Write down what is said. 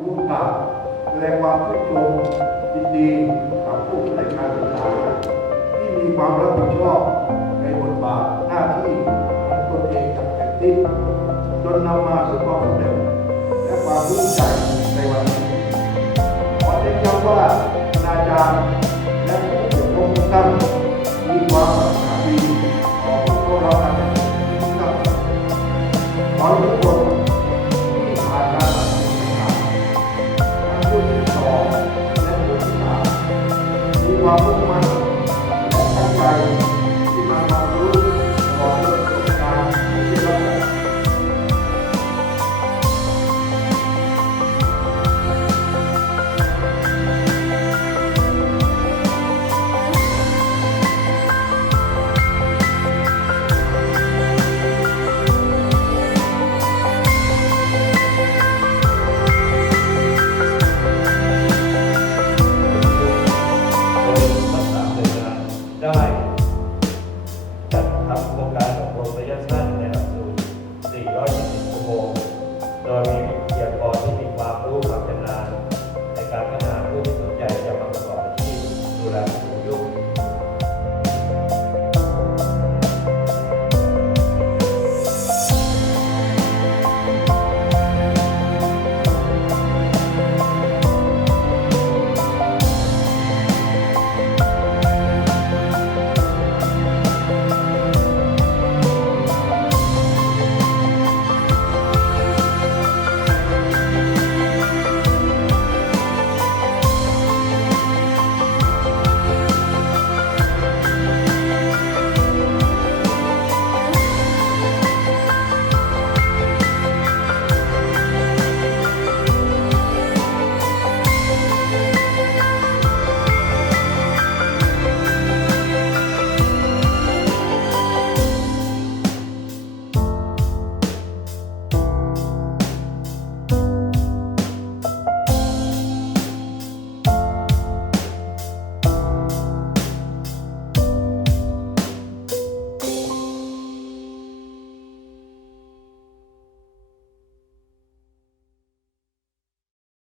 ถือโอกแสดงความชื่นชมยินดีกับผู้ที่ได้การศึกษาที่มีความรับผิดชอบในบทบาทหน้าที่ของตนเองอย่างเต็มที่จนนำมาซึ่ความสำเร็จและความภูมิใจในวันนี้ขอเน้นย้ำว่าคณาจารย์และผู้เกี่ยวข้องทุกท่าน ความมุ่งมั่นของใจ you.